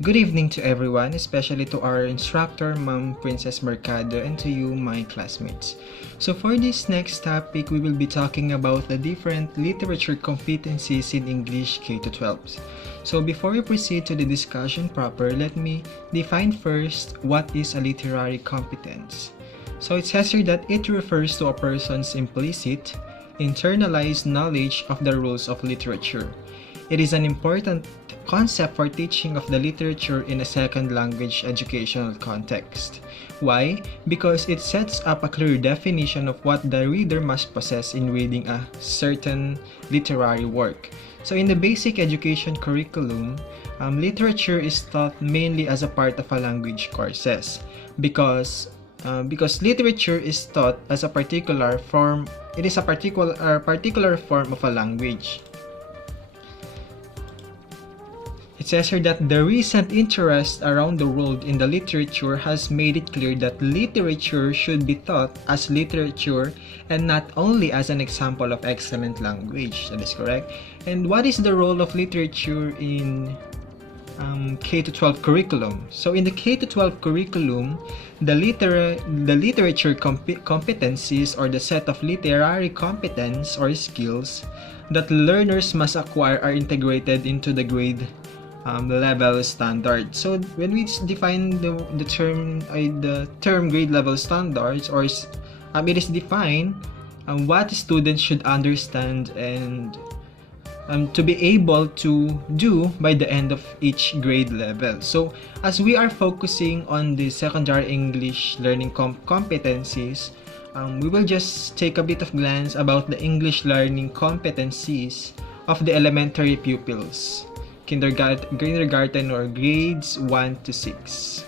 Good evening to everyone, especially to our instructor, Ma'am Princess Mercado, and to you, my classmates. So for this next topic, we will be talking about the different literature competencies in English K-12. So before we proceed to the discussion proper, let me define first what is a literary competence. So it says here that it refers to a person's implicit, internalized knowledge of the rules of literature. It is an important concept for teaching of the literature in a second language educational context. Why? Because it sets up a clear definition of what the reader must possess in reading a certain literary work. So in the basic education curriculum, literature is taught mainly as a part of a language courses because literature is taught as a particular form. It is a particular form of a language. It says here that the recent interest around the world in the literature has made it clear that literature should be taught as literature and not only as an example of excellent language. That is correct. And what is the role of literature in K-12 curriculum? So in the K-12 curriculum, the literature competencies, or the set of literary competence or skills that learners must acquire, are integrated into the grade level standard. So when we define the term grade level standards, or it is defined what students should understand and to be able to do by the end of each grade level. So as we are focusing on the secondary English learning competencies, we will just take a bit of glance about the English learning competencies of the elementary pupils, kindergarten or grades 1 to 6.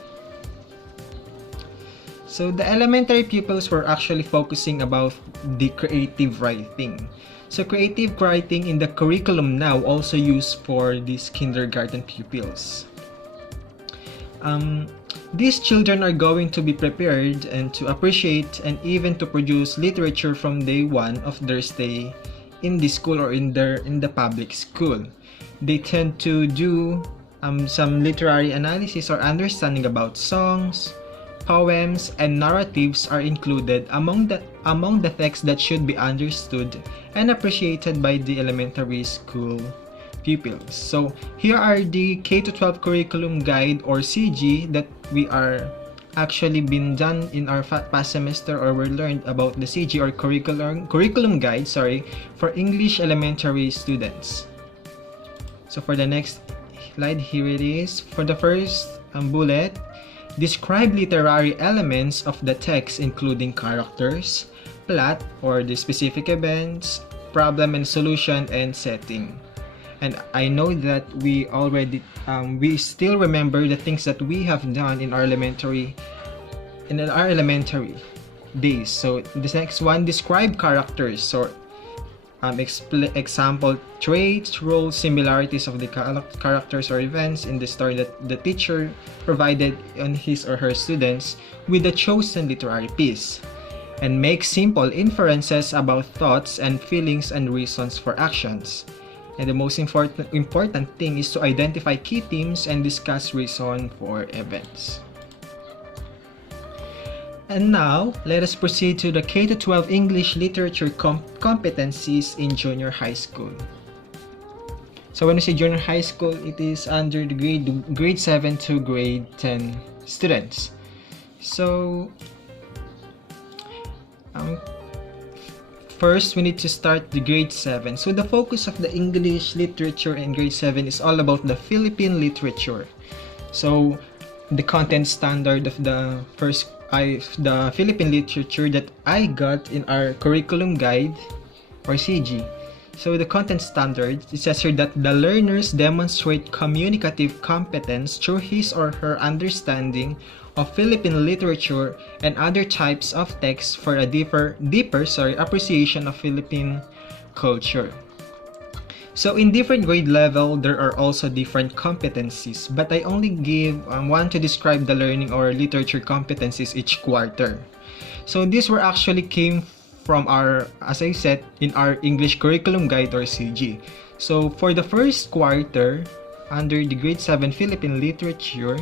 So the elementary pupils were actually focusing about the creative writing. So creative writing in the curriculum now also used for these kindergarten pupils. These children are going to be prepared and to appreciate and even to produce literature from day one of their stay in the school or in the public school. They tend to do some literary analysis or understanding about songs, poems, and narratives are included among the texts that should be understood and appreciated by the elementary school pupils. So here are the K-12 curriculum guide, or CG, that we are actually been done in our past semester, or we learned about the CG, or curriculum guide, for English elementary students. So for the next slide, here it is. For the first bullet, describe literary elements of the text, including characters, plot or the specific events, problem and solution, and setting. And I know that we already we still remember the things that we have done in our elementary days. So this next one, describe characters, or example traits, roles, similarities of the characters or events in the story that the teacher provided on his or her students with the chosen literary piece, and make simple inferences about thoughts and feelings and reasons for actions. And the most important thing is to identify key themes and discuss reason for events. And now, let us proceed to the K-12 English literature competencies in junior high school. So when we say junior high school, it is under the grade 7 to grade 10 students. So first, we need to start the grade 7. So the focus of the English literature in grade 7 is all about the Philippine literature. So the content standard of the Philippine literature that I got in our curriculum guide, or CG. So the content standard, it says here that the learners demonstrate communicative competence through his or her understanding of Philippine literature and other types of texts for a deeper appreciation of Philippine culture. So in different grade level, there are also different competencies, but I only give one to describe the learning or literature competencies each quarter. So these were actually came from our, as I said, in our English curriculum guide, or CG. So for the first quarter, under the grade 7 Philippine literature,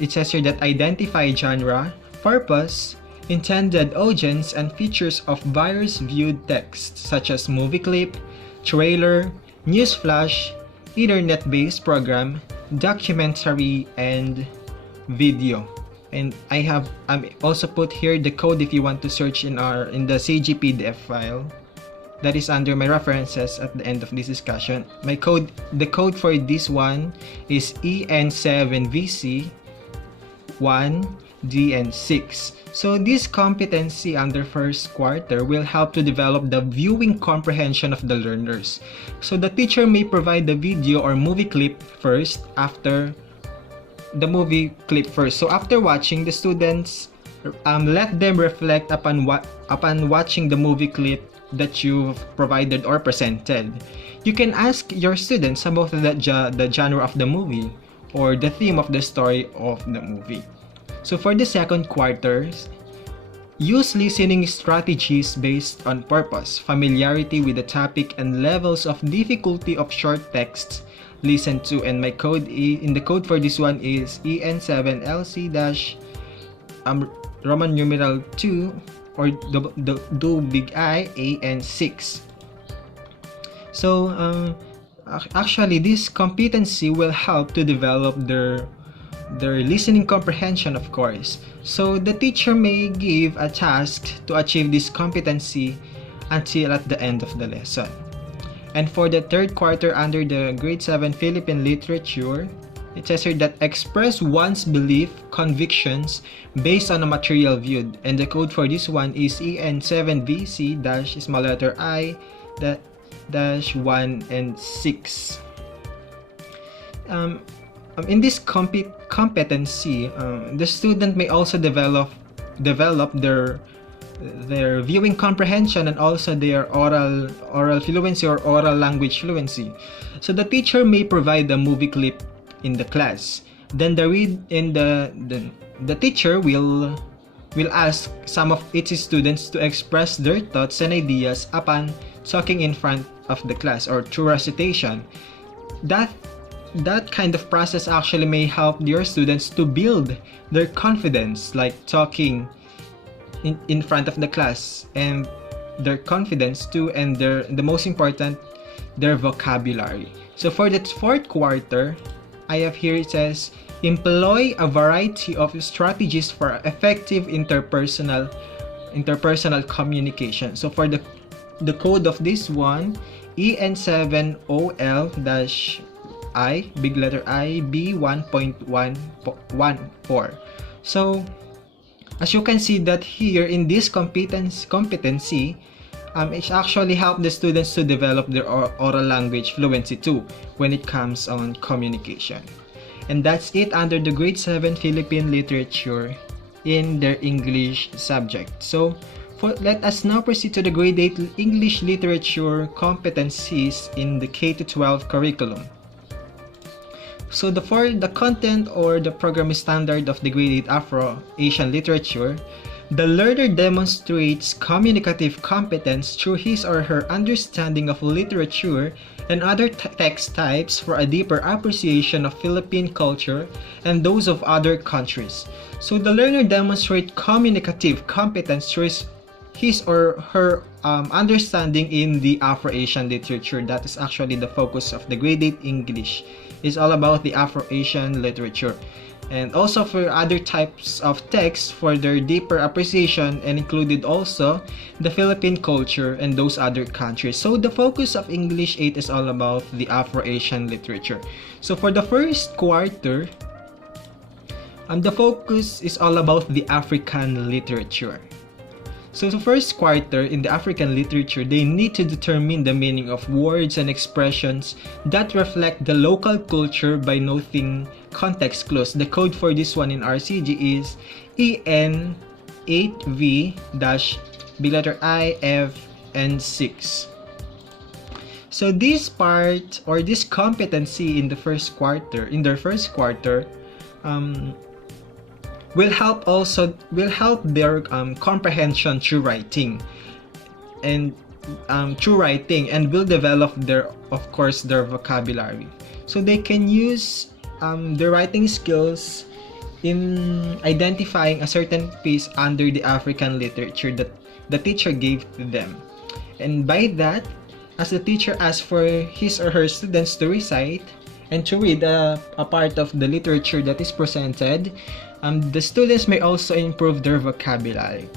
it says here that identify genre, purpose, intended audience, and features of various viewed texts such as movie clip, trailer, news flash, internet-based program, documentary, and video. And I also put here the code if you want to search in the CGPDF file. That is under my references at the end of this discussion. The code for this one is EN7VC 1D and 6. So this competency under first quarter will help to develop the viewing comprehension of the learners. So the teacher may provide the video or movie clip first. So after watching, the students let them reflect upon watching the movie clip that you've provided or presented. You can ask your students about the genre of the movie or the theme of the story of the movie. So for the second quarter, use listening strategies based on purpose, familiarity with the topic, and levels of difficulty of short texts listened to. And my code in the code for this one is EN7LC Roman numeral 2 or do big I AN6. So actually this competency will help to develop their listening comprehension, of course. So the teacher may give a task to achieve this competency until at the end of the lesson. And for the third quarter under the grade 7 Philippine literature, it says here that express one's belief, convictions based on a material viewed. And the code for this one is EN7VC small letter I -1 and 6. In this competency, the student may also develop their viewing comprehension and also their oral fluency or oral language fluency. So the teacher may provide a movie clip in the class. Then the teacher will ask some of its students to express their thoughts and ideas upon talking in front of the class or through recitation. That kind of process actually may help your students to build their confidence, like talking in front of the class, and their confidence too, and the most important, their vocabulary. So for the fourth quarter, I have here, it says employ a variety of strategies for effective interpersonal communication. So for the code of this one, EN7OL-I big letter I B1.114. So as you can see that here in this competency, it actually helped the students to develop their oral language fluency too when it comes on communication. And that's it under the grade 7 Philippine literature in their English subject. So let us now proceed to the grade 8 English literature competencies in the K-12 curriculum. So for the content or the program standard of the grade 8 Afro-Asian literature, the learner demonstrates communicative competence through his or her understanding of literature and other text types for a deeper appreciation of Philippine culture and those of other countries. So the learner demonstrates communicative competence through his or her understanding in the Afro-Asian literature. That is actually the focus of the grade 8 English. It's all about the Afro-Asian literature. And also for other types of texts for their deeper appreciation, and included also the Philippine culture and those other countries. So the focus of English 8 is all about the Afro-Asian literature. So for the first quarter, the focus is all about the African literature. So the first quarter in the African literature, they need to determine the meaning of words and expressions that reflect the local culture by noting context clues. The code for this one in RCG is EN8V-IFN6. So this part or this competency in their first quarter, will help their comprehension through writing and will develop their of course, their vocabulary. So they can use their writing skills in identifying a certain piece under the African literature that the teacher gave to them. And by that, as the teacher asks for his or her students to recite and to read a part of the literature that is presented, the students may also improve their vocabulary.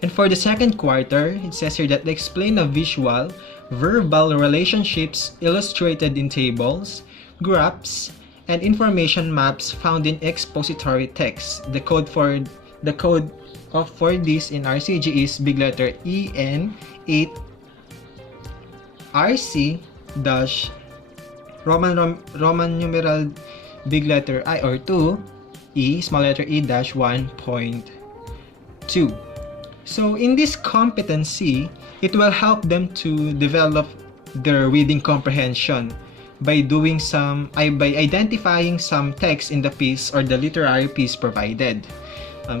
And for the second quarter, it says here that they explain the visual, verbal relationships illustrated in tables, graphs, and information maps found in expository text. The code for this in RCG is big letter EN8 RC dash Roman numeral big letter I or 2 E small letter E dash 1.2. So in this competency, it will help them to develop their reading comprehension by identifying some text in the piece or the literary piece provided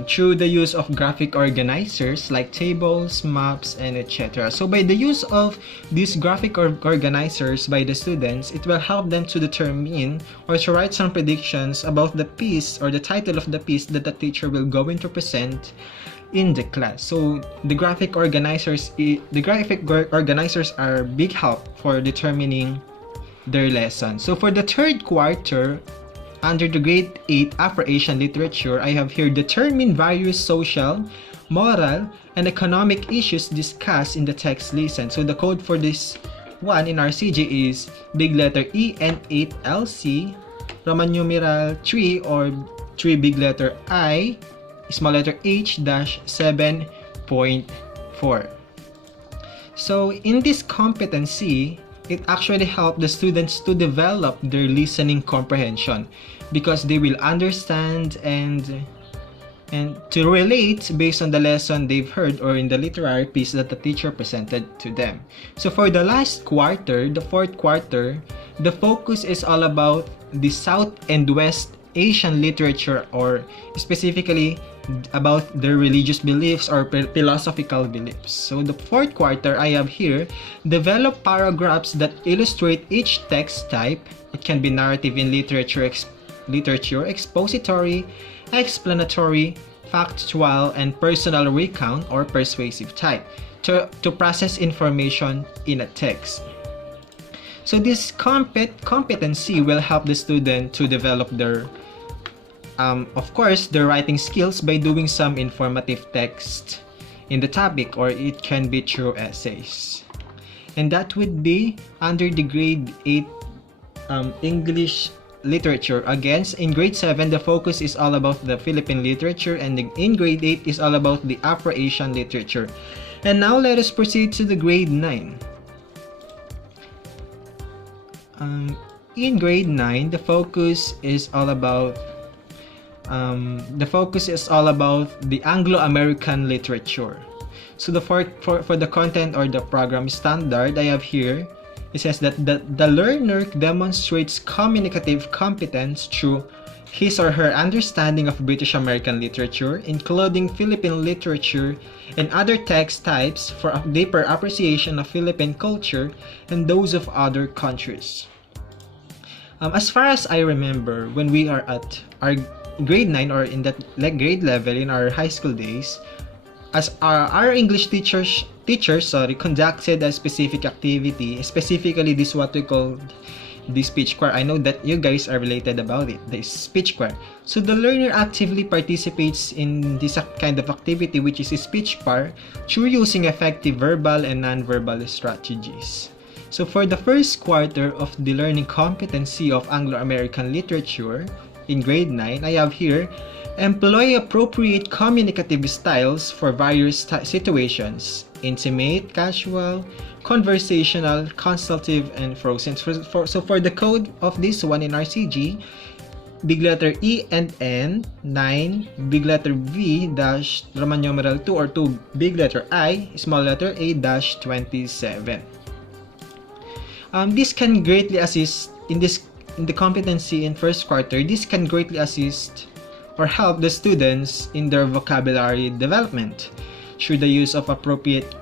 through the use of graphic organizers like tables, maps, and etc. So by the use of these graphic organizers by the students, it will help them to determine or to write some predictions about the piece or the title of the piece that the teacher will go to present in the class. So the graphic organizers are big help for determining their lesson. So for the third quarter, under the grade 8 Afro-Asian literature, I have here determine various social, moral, and economic issues discussed in the text lesson. So the code for this one in RCG is big letter E and 8LC, Roman numeral 3 or 3 big letter I, small letter H dash 7.4. So in this competency, it actually helped the students to develop their listening comprehension because they will understand and to relate based on the lesson they've heard or in the literary piece that the teacher presented to them. So for the last quarter, the fourth quarter, the focus is all about the South and West Asian literature, or specifically about their religious beliefs or philosophical beliefs. So the fourth quarter, I have here develop paragraphs that illustrate each text type. It can be narrative in literature, expository, explanatory, factual, and personal recount or persuasive type to process information in a text. So this competency will help the student to develop their of course, their writing skills by doing some informative text in the topic, or it can be through essays. And that would be under the grade 8 English literature. Again, in grade 7, the focus is all about the Philippine literature, and in grade 8 is all about the Afro-Asian literature. And now let us proceed to the grade 9. In grade 9, the focus is all about the Anglo-American literature. So for the content or the program standard I have here, it says that the learner demonstrates communicative competence through his or her understanding of British American literature, including Philippine literature and other text types, for a deeper appreciation of Philippine culture and those of other countries. As far as I remember, when we are at our grade 9 or in that grade level in our high school days, as our English teachers conducted a specific activity, specifically this what we call the speech choir. I know that you guys are related about it, the speech choir. So the learner actively participates in this kind of activity, which is a speech choir, through using effective verbal and non-verbal strategies. So for the first quarter of the learning competency of Anglo-American literature, in grade 9, I have here, employ appropriate communicative styles for various situations: intimate, casual, conversational, consultative, and frozen. So for the code of this one in RCG, big letter E and N, 9, big letter V dash Roman numeral 2 or 2 big letter I, small letter A dash 27. This can greatly assist in the competency in first quarter. This can greatly assist or help the students in their vocabulary development. through the use of appropriate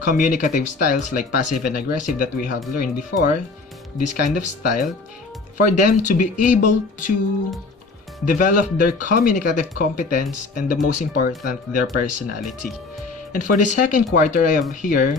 communicative styles like passive and aggressive that we have learned before, this kind of style, for them to be able to develop their communicative competence and the most important, their personality. And for the second quarter, I have here,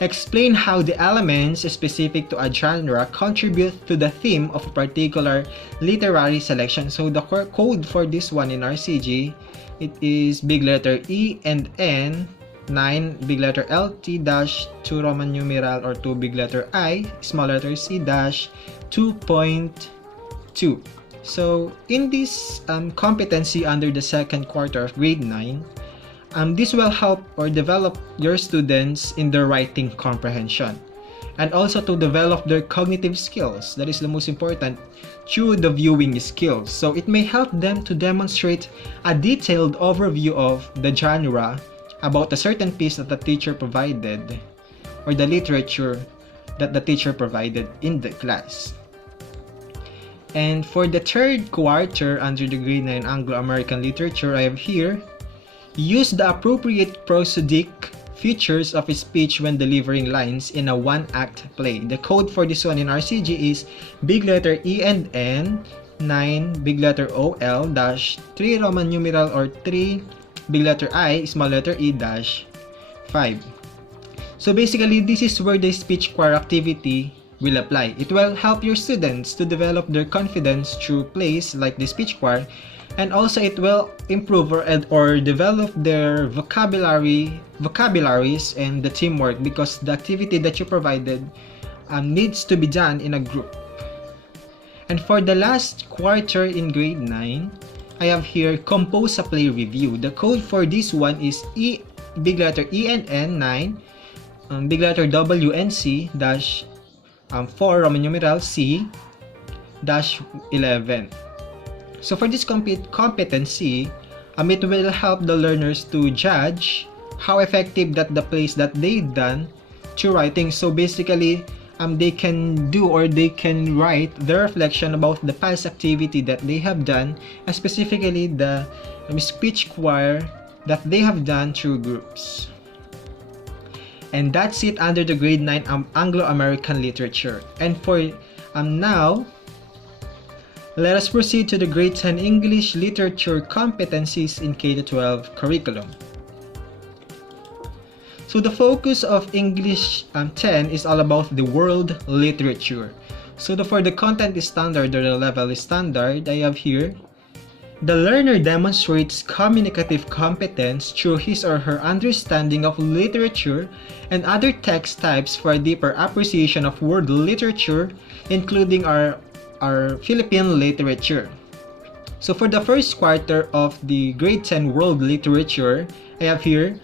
explain how the elements specific to a genre contribute to the theme of a particular literary selection. So the code for this one in RCG, it is big letter E and N, 9 big letter LT dash 2 Roman numeral or 2 big letter I, small letter C dash 2.2. So in this competency under the second quarter of grade 9, this will help or develop your students in their writing comprehension and also to develop their cognitive skills. That is the most important, through the viewing skills. So it may help them to demonstrate a detailed overview of the genre about a certain piece that the teacher provided or the literature that the teacher provided in the class. And for the third quarter under the grade 9 Anglo-American literature, I have here, use the appropriate prosodic features of speech when delivering lines in a one-act play. The code for this one in RCG is big letter E and N, 9 big letter OL dash 3 Roman numeral or 3 big letter I, small letter E dash 5. So basically, this is where the speech choir activity will apply. It will help your students to develop their confidence through plays like the speech choir, and also it will improve or develop their vocabularies and the teamwork, because the activity that you provided needs to be done in a group. And for the last quarter in grade 9, I have here compose a play review. The code for this one is E big letter E and N 9 big letter W and C dash 4 Roman numeral C dash 11. So for this competency, it will help the learners to judge how effective that the plays that they've done to writing. So basically, they can do or they can write their reflection about the past activity that they have done, and specifically the speech choir that they have done through groups. And that's it under the grade 9 Anglo-American literature. And for now, let us proceed to the grade 10 English literature competencies in K-12 curriculum. So the focus of English 10 is all about the world literature. So for the content standard or the level standard, I have here, the learner demonstrates communicative competence through his or her understanding of literature and other text types for a deeper appreciation of world literature, including our Philippine literature. So for the first quarter of the grade 10 world literature, I have here,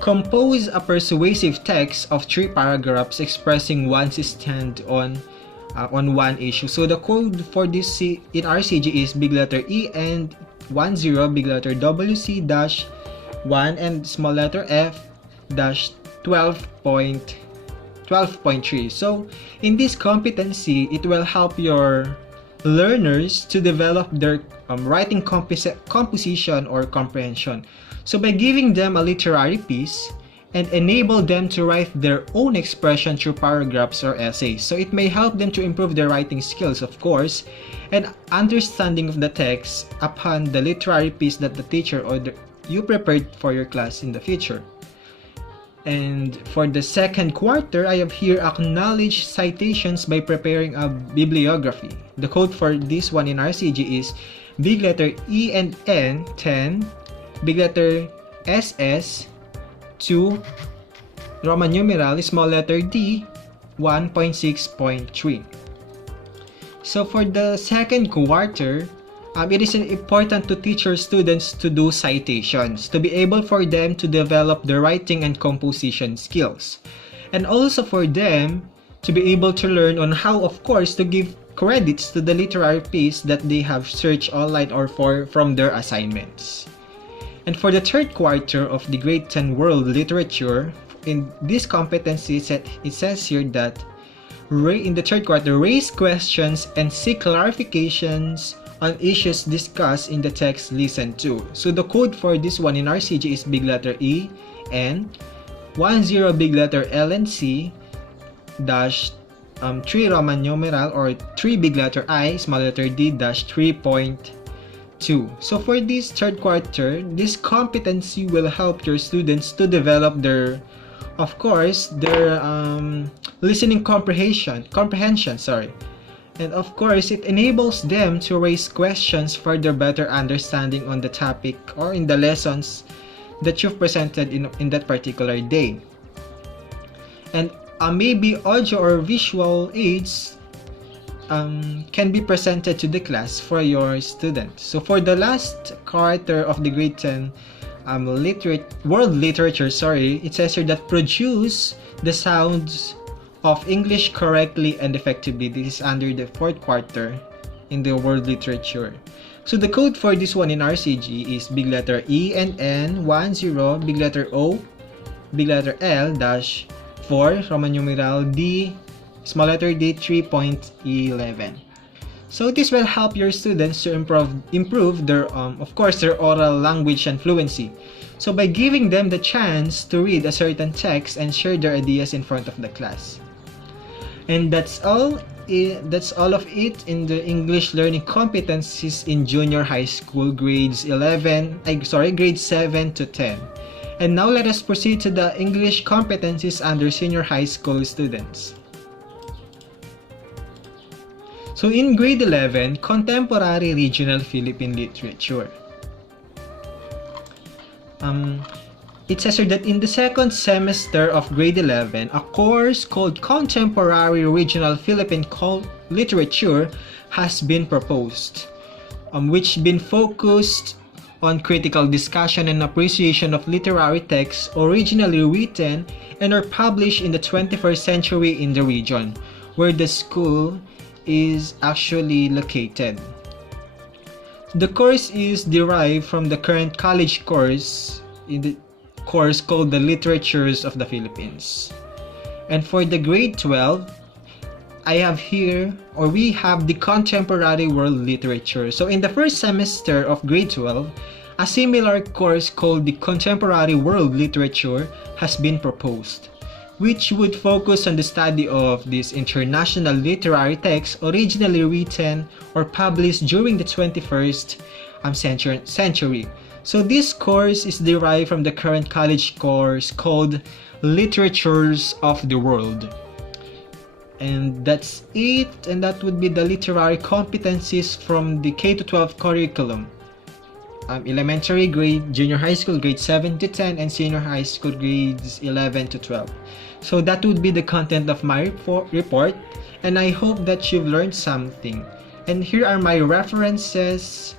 compose a persuasive text of 3 paragraphs expressing one's stand on one issue. So the code for this in RCG is big letter E and 10 big letter WC dash 1 and small letter F dash 12.3. So in this competency, it will help your learners to develop their writing composition or comprehension. So by giving them a literary piece and enable them to write their own expression through paragraphs or essays. So it may help them to improve their writing skills, of course, and understanding of the text upon the literary piece that the teacher or you prepared for your class in the future. And for the second quarter, I have here acknowledge citations by preparing a bibliography. The code for this one in RCG is big letter E and N 10, big letter SS 2 Roman numeral, small letter D 1.6.3. So for the second quarter, it is important to teach your students to do citations, to be able for them to develop the writing and composition skills, and also for them to be able to learn on how, of course, to give credits to the literary piece that they have searched online or from their assignments. And for the third quarter of the grade 10 world literature, in this competency set, it says here that in the third quarter, raise questions and seek clarifications on issues discussed in the text listened to. So the code for this one in RCG is big letter E, N, 10 big letter L and C, dash 3 Roman numeral or 3 big letter I, small letter D, dash 3.2. So for this third quarter, this competency will help your students to develop their, of course, their listening comprehension, sorry. And of course, it enables them to raise questions for their better understanding on the topic or in the lessons that you've presented in that particular day. And maybe audio or visual aids can be presented to the class for your students. So for the last quarter of the grade 10 world literature, it says here that produce the sounds of English correctly and effectively. This is under the fourth quarter in the world literature. So the code for this one in RCG is big letter E and N, 10, big letter O, big letter L, dash 4, Roman numeral D, small letter D, 3.11. So this will help your students to improve their, of course, their oral language and fluency. So by giving them the chance to read a certain text and share their ideas in front of the class. And that's all of it in the English learning competencies in junior high school grades 7 to 10. And now let us proceed to the English competencies under senior high school students. So in grade 11, contemporary regional Philippine literature. It says here that in the second semester of grade 11, a course called Contemporary Regional Philippine Literature has been proposed, which been focused on critical discussion and appreciation of literary texts originally written and are published in the 21st century in the region where the school is actually located. The course is derived from the current college course in the course called the Literatures of the Philippines. And for the grade 12, we have the Contemporary World Literature. So in the first semester of grade 12, a similar course called the Contemporary World Literature has been proposed, which would focus on the study of these international literary texts originally written or published during the 21st century. So this course is derived from the current college course called Literatures of the World. And that's it, and that would be the literary competencies from the K-12 curriculum. Elementary grade, junior high school grade 7 to 10, and senior high school grades 11 to 12. So that would be the content of my report, and I hope that you've learned something. And here are my references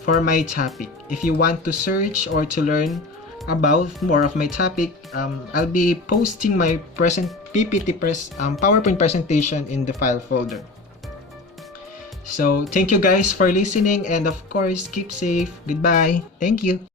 for my topic. If you want to search or to learn about more of my topic, I'll be posting my PowerPoint presentation in the file folder. So thank you guys for listening, and of course keep safe. Goodbye. Thank you.